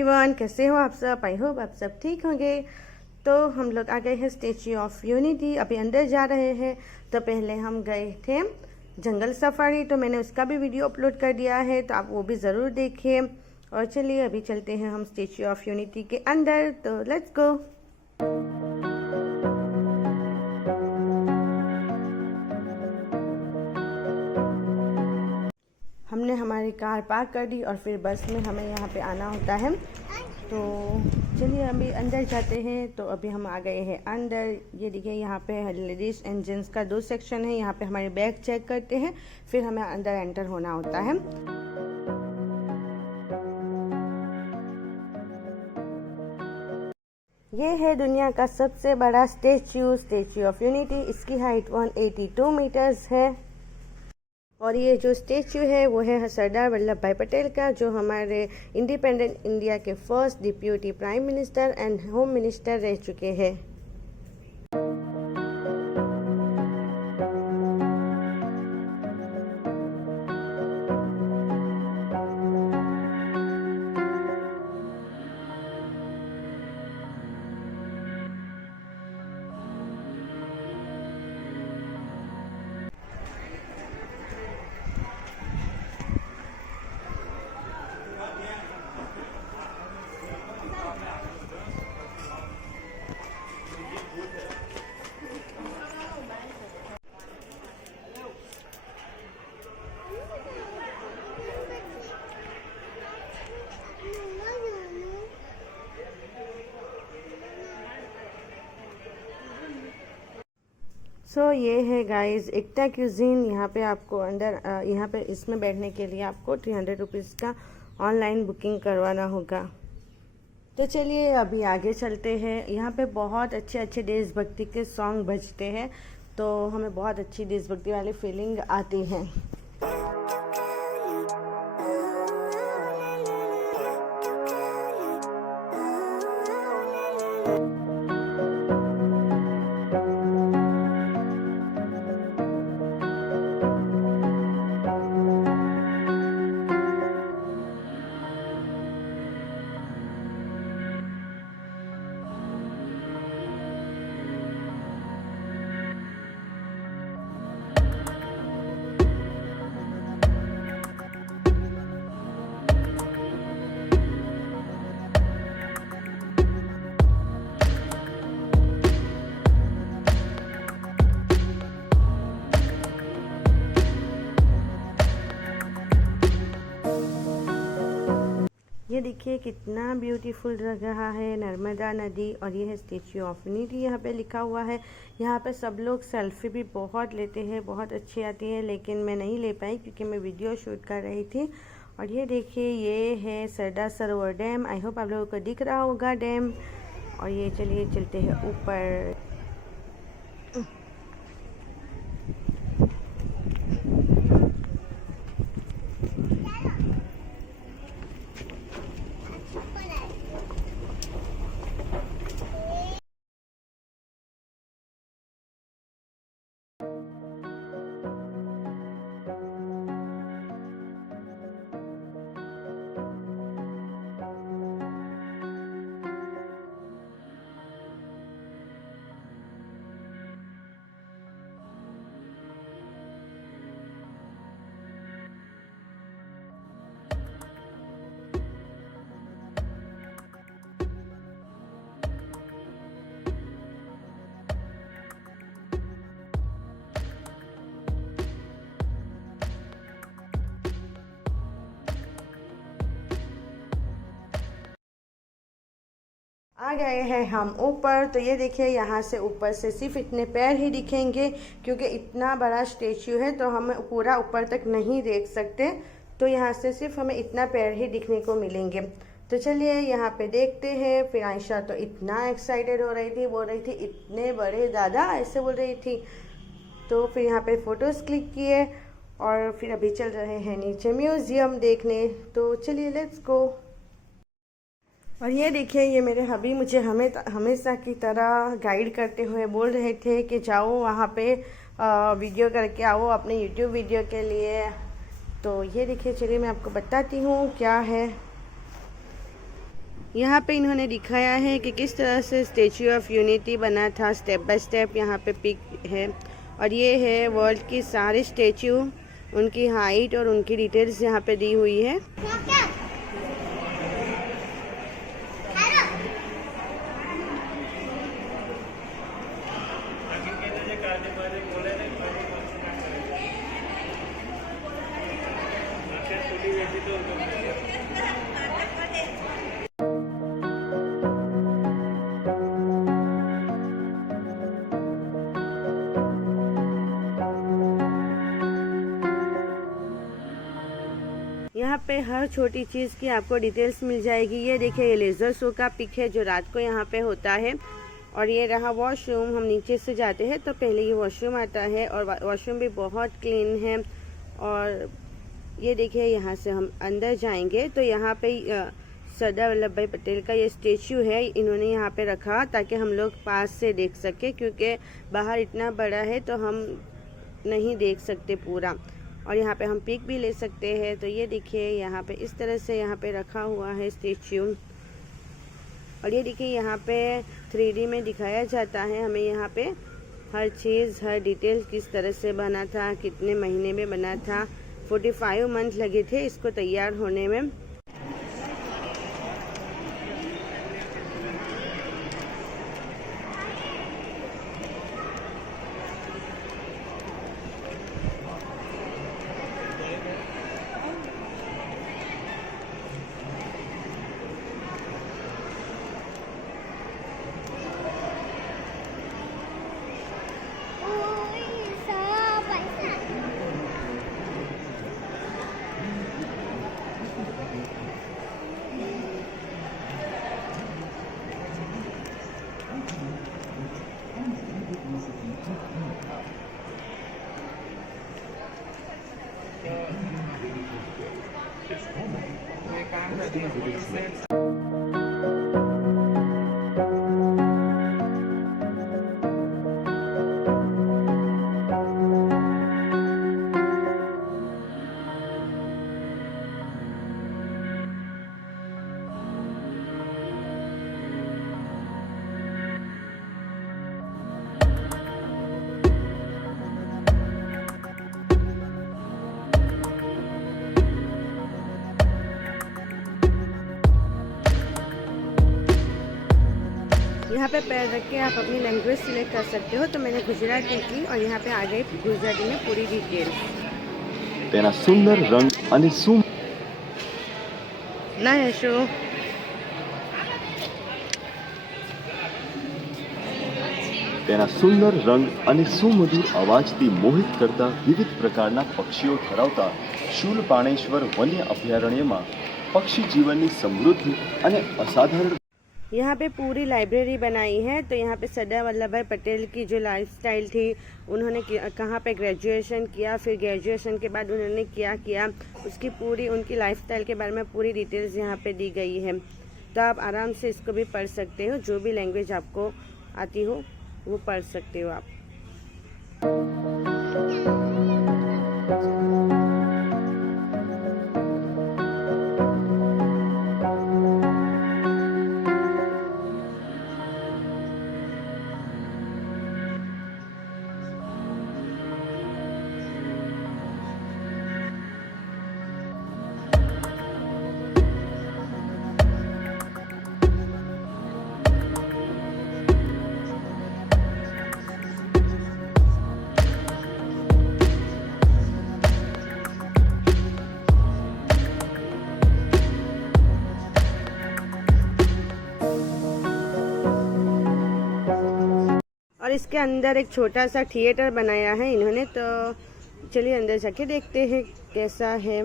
Everyone, कैसे हो आप सब। आई होप आप सब ठीक होंगे। तो हम लोग आ गए हैं स्टैच्यू ऑफ यूनिटी, अभी अंदर जा रहे हैं। तो पहले हम गए थे जंगल सफारी, तो मैंने उसका भी वीडियो अपलोड कर दिया है, तो आप वो भी ज़रूर देखिए। और चलिए अभी चलते हैं हम स्टैच्यू ऑफ यूनिटी के अंदर, तो लेट्स गो। हमने हमारी कार पार्क कर दी और फिर बस में हमें यहाँ पे आना होता है। तो चलिए अभी अंदर जाते हैं। तो अभी हम आ गए हैं अंदर। ये देखिए यहाँ पे लेडीज़ एंड जेंट्स का 2 सेक्शन है। यहाँ पे हमारे बैग चेक करते हैं, फिर हमें अंदर एंटर होना होता है। ये है दुनिया का सबसे बड़ा स्टैच्यू ऑफ यूनिटी। इसकी हाइट 182 मीटर्स है। और ये जो स्टैच्यू है वो है सरदार वल्लभ भाई पटेल का, जो हमारे इंडिपेंडेंट इंडिया के first deputy prime minister and home minister रह चुके हैं। ये है गाइस एकता क्यूजीन। यहाँ पे आपको अंदर यहाँ पे इसमें बैठने के लिए आपको 300 रुपीज़ का ऑनलाइन बुकिंग करवाना होगा। तो चलिए अभी आगे चलते हैं। यहाँ पे बहुत अच्छे अच्छे देशभक्ति के सॉन्ग बजते हैं, तो हमें बहुत अच्छी देशभक्ति वाली फीलिंग आती है। ये देखिए कितना ब्यूटीफुल लग रहा है नर्मदा नदी। और ये है स्टैच्यू ऑफ यूनिटी, यहाँ पे लिखा हुआ है। यहाँ पे सब लोग सेल्फी भी बहुत लेते हैं, बहुत अच्छी आती है, लेकिन मैं नहीं ले पाई क्योंकि मैं वीडियो शूट कर रही थी। और ये देखिए ये है Sardar Sarovar dam. I hope आप लोगों को दिख रहा होगा डैम। और ये चलिए चलते हैं ऊपर। आ गए हैं हम ऊपर। तो ये देखिए यहाँ से ऊपर से सिर्फ इतने पैर ही दिखेंगे, क्योंकि इतना बड़ा स्टैच्यू है तो हम पूरा ऊपर तक नहीं देख सकते। तो यहाँ से सिर्फ हमें इतना पैर ही दिखने को मिलेंगे। तो चलिए यहाँ पे देखते हैं। फिर आयशा तो इतना एक्साइटेड हो रही थी, बोल रही थी इतने बड़े दादा, ऐसे बोल रही थी। तो फिर यहाँ पे फ़ोटोज़ क्लिक किए और फिर अभी चल रहे हैं नीचे म्यूज़ियम देखने। तो चलिए लेट्स गो। और ये देखिए ये मेरे हबी मुझे हमेशा की तरह गाइड करते हुए बोल रहे थे कि जाओ वहाँ पे वीडियो करके आओ अपने यूट्यूब वीडियो के लिए। तो ये देखिए चलिए मैं आपको बताती हूँ क्या है। यहाँ पे इन्होंने दिखाया है कि किस तरह से स्टेचू ऑफ यूनिटी बना था, स्टेप बाय स्टेप यहाँ पे पिक है। और ये है वर्ल्ड की सारे स्टेचू, उनकी हाइट और उनकी डिटेल्स यहाँ पे दी हुई है। यहाँ पे हर छोटी चीज़ की आपको डिटेल्स मिल जाएगी। ये देखिए, ये लेज़र शो का पिक है जो रात को यहाँ पे होता है। और ये रहा वॉशरूम। हम नीचे से जाते हैं तो पहले ये वॉशरूम आता है और वॉशरूम भी बहुत क्लीन है। और ये देखिए, यहाँ से हम अंदर जाएंगे तो यहाँ पे सरदार वल्लभ भाई पटेल का ये स्टेचू है, इन्होंने यहाँ पे रखा ताकि हम लोग पास से देख सके, क्योंकि बाहर इतना बड़ा है तो हम नहीं देख सकते पूरा। और यहाँ पे हम पिक भी ले सकते हैं। तो ये देखिए, यहाँ पे इस तरह से यहाँ पे रखा हुआ है स्टेच्यू। और ये देखिए, यहाँ पे 3D में दिखाया जाता है हमें। यहाँ पे हर चीज़, हर डिटेल किस तरह से बना था, कितने महीने में बना था। 45 मंथ लगे थे इसको तैयार होने में। यहाँ पे पैर रख के आप अपनी लैंग्वेज सिलेक्ट कर सकते हो। तो मैंने गुजराती की और यहाँ पे आ गई गुजराती में पूरी डिटेल। तेना सुंदर रंग અને ना यशो તેના સુંદર રંગ અને સુમધુર અવાજથી મોહિત કરતા વિવિધ પ્રકારના પક્ષીઓ ધરાવતા શૂલપાણેશ્વર વન્ય અભયારણ્યમાં પક્ષી જીવનની સમૃદ્ધ અને અસાધારણ। यहाँ पे पूरी लाइब्रेरी बनाई है। तो यहाँ पे सरदार वल्लभ भाई पटेल की जो लाइफस्टाइल थी, उन्होंने कहाँ पे ग्रेजुएशन किया, फिर ग्रेजुएशन के बाद उन्होंने क्या किया, उसकी पूरी उनकी लाइफस्टाइल के बारे में पूरी डिटेल्स यहाँ पे दी गई है। तो आप आराम से इसको भी पढ़ सकते हो, जो भी लैंग्वेज आपको आती हो वो पढ़ सकते हो आप। और इसके अंदर एक छोटा सा थिएटर बनाया है इन्होंने। तो चलिए अंदर जाके देखते हैं कैसा है।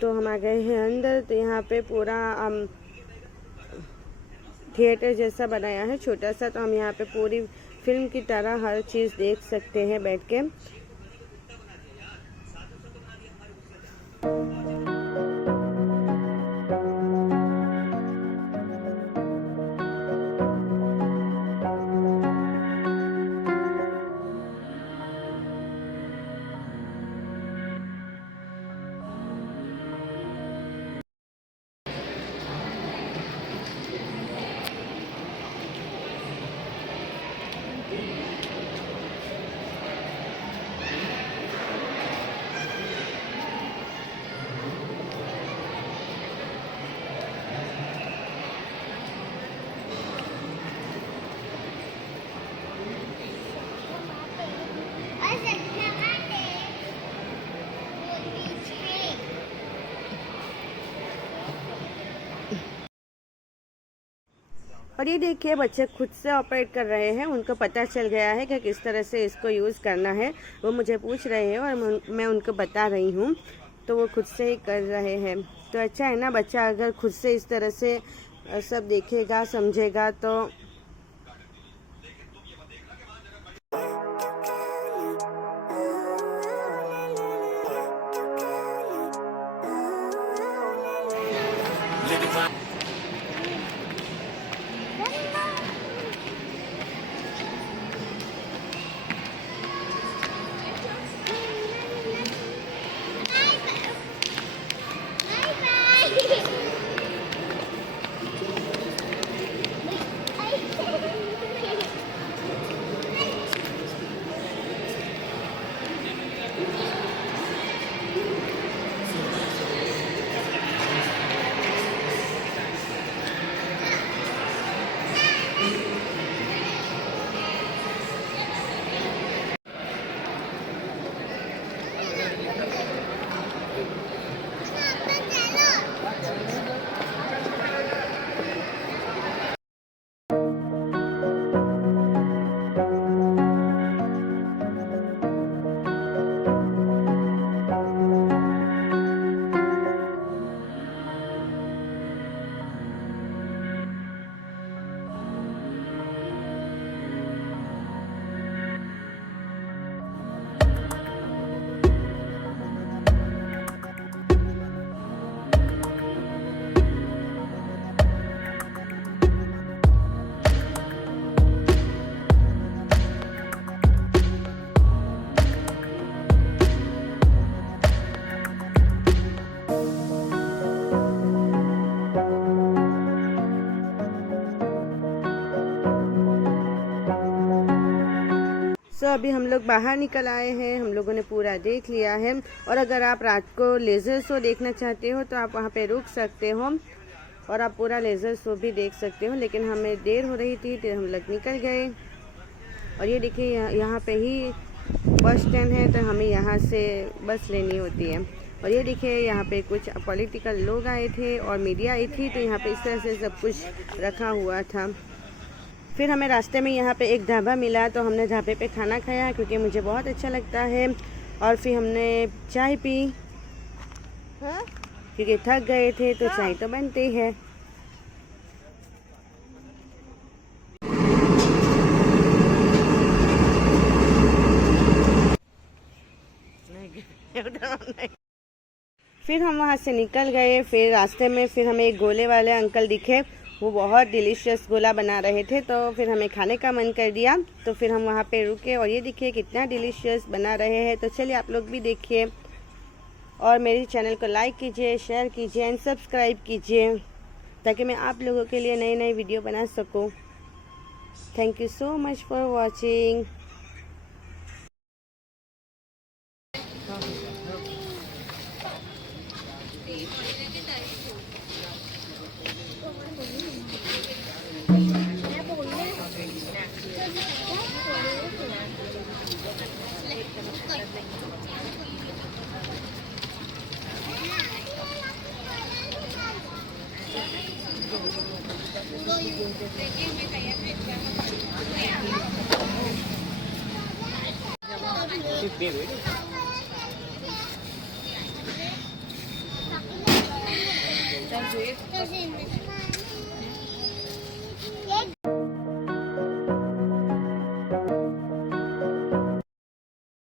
तो हम आ गए हैं अंदर। तो यहाँ पे पूरा थिएटर जैसा बनाया है छोटा सा। तो हम यहाँ पे पूरी फिल्म की तरह हर चीज़ देख सकते हैं बैठ के। और ये देखिए बच्चे खुद से ऑपरेट कर रहे हैं, उनको पता चल गया है कि किस तरह से इसको यूज़ करना है। वो मुझे पूछ रहे हैं और मैं उनको बता रही हूँ, तो वो खुद से ही कर रहे हैं। तो अच्छा है ना, बच्चा अगर खुद से इस तरह से सब देखेगा समझेगा तो अभी हम लोग बाहर निकल आए हैं, हम लोगों ने पूरा देख लिया है। और अगर आप रात को लेज़र शो देखना चाहते हो तो आप वहाँ पे रुक सकते हो और आप पूरा लेज़र शो भी देख सकते हो, लेकिन हमें देर हो रही थी तो हम लोग निकल गए। और ये देखिए यहाँ पे ही बस स्टैंड है, तो हमें यहाँ से बस लेनी होती है। और ये देखिए यहाँ पे कुछ पॉलिटिकल लोग आए थे और मीडिया आई थी, तो यहाँ पे इस तरह से सब कुछ रखा हुआ था। फिर हमें रास्ते में यहाँ पे एक ढाबा मिला, तो हमने ढाबे पे खाना खाया क्योंकि मुझे बहुत अच्छा लगता है। और फिर हमने चाय पी क्योंकि थक गए थे, तो चाय तो बनती है। फिर हम वहाँ से निकल गए। फिर रास्ते में फिर हमें एक गोले वाले अंकल दिखे, वो बहुत डिलीशियस गोला बना रहे थे, तो फिर हमें खाने का मन कर दिया, तो फिर हम वहाँ पे रुके। और ये देखिए कितना डिलीशियस बना रहे हैं, तो चलिए आप लोग भी देखिए और मेरे चैनल को लाइक कीजिए, शेयर कीजिए एंड सब्सक्राइब कीजिए, ताकि मैं आप लोगों के लिए नई नई वीडियो बना सकूं। Thank you so much for watching.